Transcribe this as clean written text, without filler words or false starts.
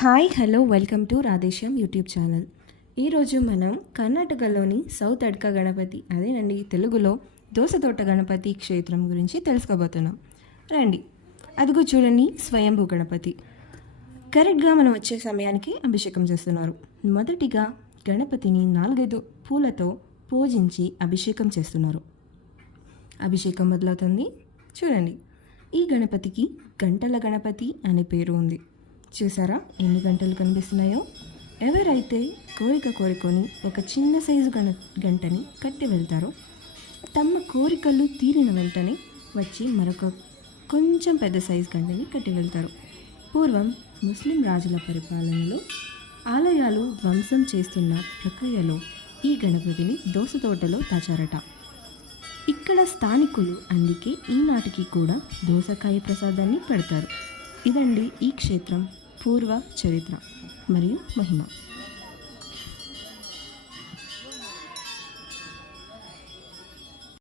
Hi hello welcome to Radheshyam YouTube channel. ఈరోజు మనం కర్ణాటకలోని సౌత్ అడ్క గణపతి, అదేనండి తెలుగులో దోసతోట గణపతి క్షేత్రం గురించి తెలుసుకోబోతున్నాం. రండి. అదిగో చూడండి, స్వయంభూ గణపతి. కరెక్ట్గా మనం వచ్చే సమయానికి అభిషేకం చేస్తున్నారు. మొదటిగా గణపతిని 4-5 పూలతో పూజించి అభిషేకం చేస్తున్నారు. అభిషేకం మొదలవుతుంది. చూడండి, ఈ గణపతికి గంటల గణపతి అనే పేరు ఉంది. చూసారా ఎన్ని గంటలు కనిపిస్తున్నాయో? ఎవరైతే కోరుకొని ఒక చిన్న సైజు గంటని కట్టి వెళ్తారో తమ కోరికలు తీరిన వెంటనే వచ్చి మరొక కొంచెం పెద్ద సైజు గంటని కట్టి వెళ్తారు. పూర్వం ముస్లిం రాజుల పరిపాలనలో ఆలయాలు ధ్వంసం చేస్తున్న ప్రక్రియలో ఈ గణపతిని దోసతోటలో దాచారట. ఇక్కడ స్థానికులు అందుకే ఈనాటికి కూడా దోసకాయ ప్రసాదాన్ని పెడతారు. ఇదండి ఈ క్షేత్రం పూర్వ చరిత్ర మరియు మహిమ.